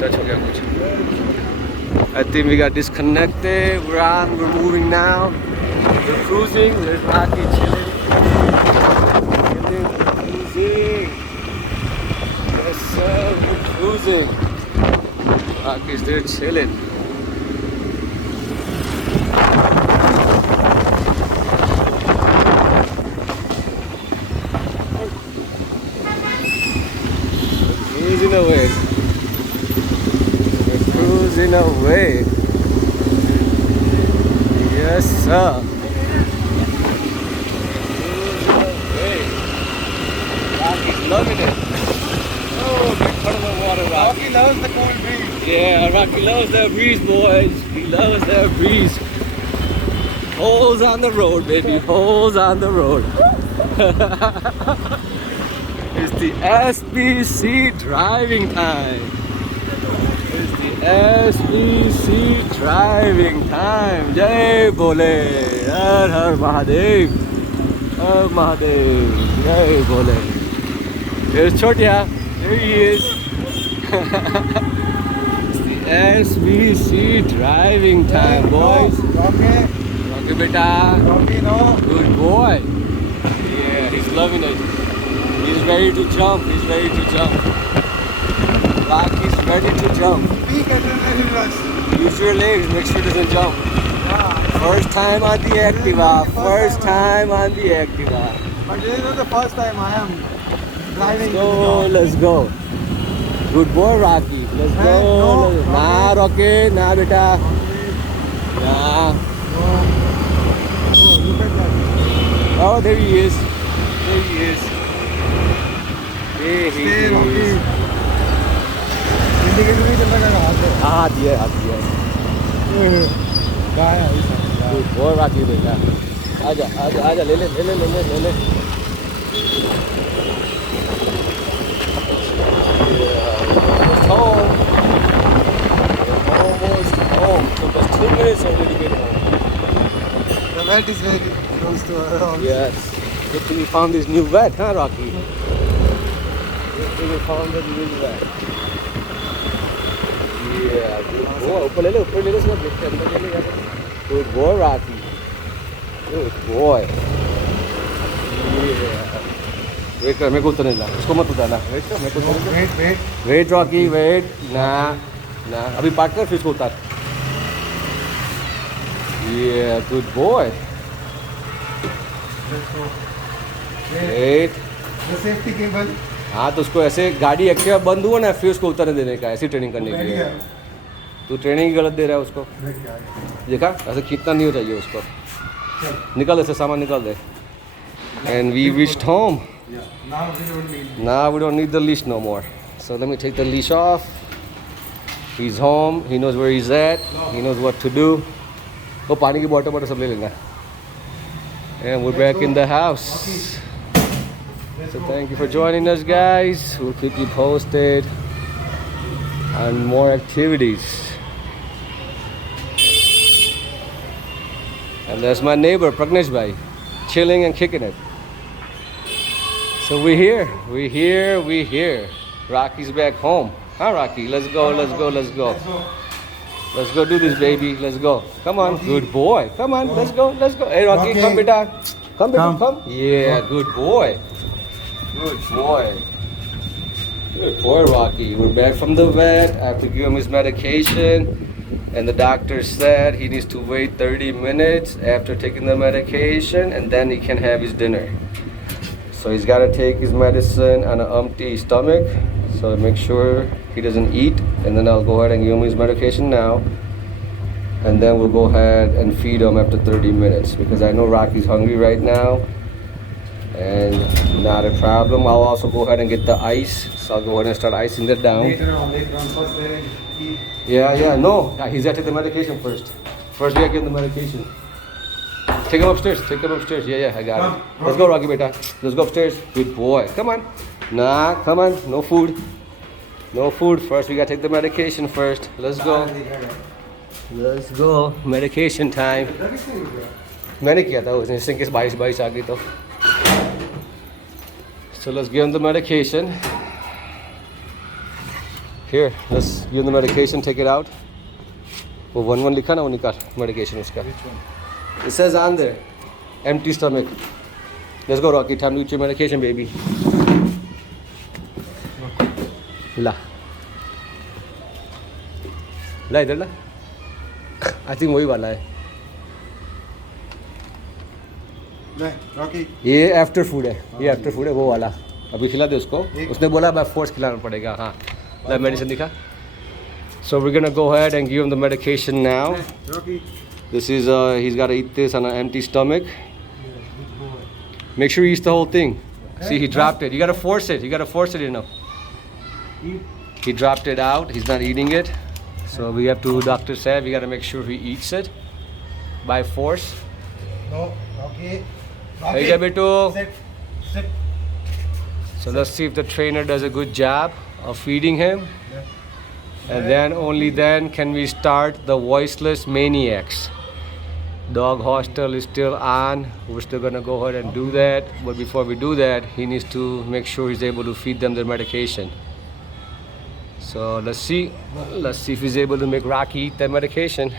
Touch हो गया कुछ. I think we got disconnected. We're moving now. We're cruising. There's Rocky chilling. Cruising. Yes sir, we're cruising. Rocky's there chilling. Cruising away. We're cruising away. Yes, sir. Cruising away. Rocky's loving it. Oh, big part of the water, Rocky. Rocky loves the cool breeze. Yeah, Rocky loves that breeze, boys. He loves that breeze. Holes on the road, baby. Holes on the road. It's the SBC driving time. It's the SBC driving time. Jai Bole. Har Har Mahadev. Har Mahadev. Jai Bole. Here's Chotya. There he is. It's the SBC driving time, boys. Rocky, Okay, beta. Rocky, no. Good boy. Yeah, he's loving it. He's ready to jump. He's ready to jump. Rocky's ready to jump. Peak adrenaline rush. Use your legs. Make sure it doesn't jump. Yeah. First time on the Activa. First time on the Activa. But this is not the first time I am driving. Let's go. Let's go. Good boy, Rocky. Let's go. No, Nah, Rocky. Nah, beta. Nah. Oh, look at that. Oh, there he is. There he is. There he Stay, Rocky. is. Indicator नहीं चलता क्या हाथ से? हाथ दिया, हाथ दिया. कहाँ है अभी तक? Good boy, Rocky बेटा. आजा, आजा, आजा. ले ले, ले ले, ले ले, ले ले. Yeah, home. Almost home. Took us 2 minutes only to get home. The vet is very close to our house. Yes. Good thing we found this new vet, huh, Rocky? Good thing we found this new vet. Yeah, good boy. ऊपर ले ले इसको देख के अंदर ले ले. Good boy, Rocky. Good boy. Yeah. Wait कर, मेरे को उतरने ला. उसको मत उतारना. वेट कर, मेरे को उतरने दे. Wait, wait. Wait Rocky, wait. ना ना अभी पार्क कर फिर इसको उतार. Yeah, good boy. Let's go. Wait. The safety cable. हाँ तो उसको ऐसे गाड़ी एक्टिवा बंद हुआ ना फिर उसको उतरने देने का. ऐसी ट्रेनिंग करने के Ready लिए. है. तू ट्रेनिंग गलत दे रहा है उसको. Wait, क्या है? देखा ऐसे खींचना नहीं हो चाहिए उसको. चल. निकाल ऐसे सामान निकाल दे. And we reached home. Yeah. Now we don't need. Now we don't need the leash no more. So let me take the leash off. He's home. He knows where he's at. He knows what to do. वो पानी की bottle सब ले लेना. And we're back in the house. So thank you for joining us, guys. We'll keep you posted on more activities. And there's my neighbor, Pragnesh Bhai, chilling and kicking it. So we're here. Rocky's back home. Huh, Rocky? Let's go. Let's go. Let's go do this, baby. Let's go. Come on. Good boy. Come on. Let's go. Hey, Rocky, Rocky. come, beta. Come, beta, Come. come. Yeah, good boy. Good boy. Good boy, Rocky. We're back from the vet. I have to give him his medication. And the doctor said he needs to wait 30 minutes after taking the medication and then he can have his dinner. So he's got to take his medicine on an empty stomach. So make sure he doesn't eat. And then I'll go ahead and give him his medication now. And then we'll go ahead and feed him after 30 minutes. Because I know Rocky's hungry right now. And not a problem. I'll also go ahead and get the ice. So I'll go ahead and start icing that down. Later on. First, eat. Yeah, no. He's got to take the medication first. First, we got to give him the medication. Take him upstairs. Yeah, I got it. Let's go, Rocky, beta. Let's go upstairs. Good boy. Come on. Nah, come on. No food. First, we got to take the medication first. Let's go. Medication time. मैंने किया था उसने इससे किस 22 आ गई तो. So let's give him the medication. Here, let's give him the medication. Take it out. वो 1-1 लिखा ना वो निकाल medication उसका. Which one? It says on there, empty stomach. Let's go, Rocky. Time to eat your medication, baby. ला इधर ला. I think वही वाला है. नहीं, Rocky. ये आफ्टर फूड है. ये आफ्टर फूड है वो वाला. अभी खिला दे उसको. उसने बोला बाय फोर्स खिलाना पड़ेगा. हाँ. ला मेडिसिन दिखा. So we're gonna go ahead and give him the medication now. Rocky. This is he's got to eat this on an empty stomach. Good boy. Make sure he eats the whole thing. See, he dropped it. You got to force it. You got to force it enough. Eat. He dropped it out. He's not eating it. So we have to, doctor said, we got to make sure he eats it by force. No, Rocky. Hey, get Bitu. Sit. Sit. So let's see if the trainer does a good job of feeding him. Yeah. And then, only then, can we start the voiceless maniacs. Dog hostel is still on. We're still gonna go ahead and do that. But before we do that, he needs to make sure he's able to feed them their medication. So let's see. Let's see if he's able to make Rocky eat that medication.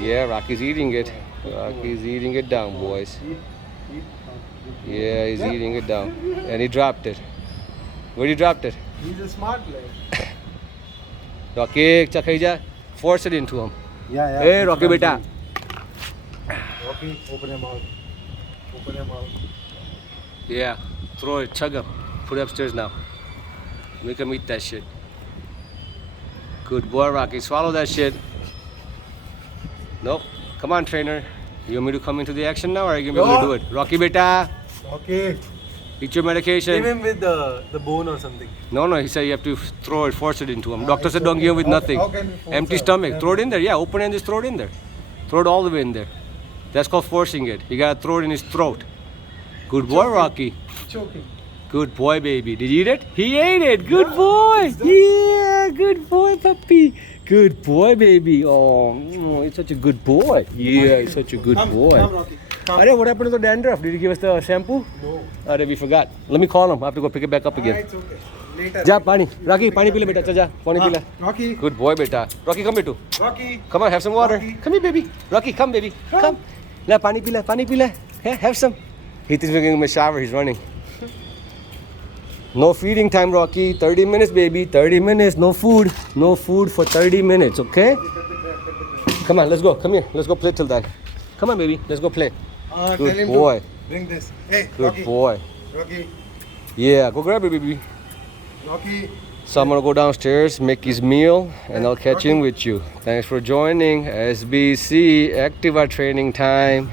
Yeah, Rocky's eating it. Rocky's eating it down, boys. Yeah, he's eating it down. And he dropped it. Where he dropped it? He's a smart lad. Rocky, chakhaija. Force it into him. Yeah. Hey, Rocky beta. Rocky, open your mouth. Open your mouth. Yeah, throw it, chug him. Put it upstairs now. Make him eat that shit. Good boy, Rocky. Swallow that shit. Nope. Come on, trainer. You want me to come into the action now, or are you gonna be able to do it? Rocky beta, Rocky. eat your medication. Give him with the bone or something. No, he said you have to throw it, force it into him. Doctor said don't give him with nothing. How can we force Empty it? stomach. Throw it in there. Yeah, open and just throw it in there. Throw it all the way in there. That's called forcing it. You gotta throw it in his throat. Good boy, Rocky. Choking. Good boy, baby. Did you eat it? He ate it. Good boy. Yeah, good boy, puppy. Good boy, baby. Oh, he's such a good boy. Yeah, he's such a good boy. Come, Rocky. Come. Arey, what happened to the dandruff? Did you give us the shampoo? No. Arey, we forgot. Let me call him. I have to go pick it back up again. It's okay. Later. Ja, pani. Rocky, pani pila beta. Cha, pani pila. Rocky. Good boy, beta. Rocky, come here too. Rocky. Come on, have some water. Rocky. Come here, baby. Rocky, come, baby. Come. La, pani pila, pani pila. Yeah, have some. He thinks we're giving him a shower. He's running. No feeding time, Rocky. 30 minutes, baby. 30 minutes. No food. No food for 30 minutes, okay? Come on, let's go. Come here. Let's go play till that. Come on, baby. Let's go play. Tell Good him boy. to bring this. Hey, Good Rocky. boy. Rocky. Yeah, go grab it, baby. Rocky. So I'm gonna go downstairs, make his meal, and I'll catch in with you. Thanks for joining SBC Activa training time.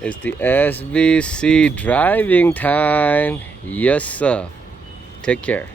It's the SBC driving time. Yes, sir. Take care.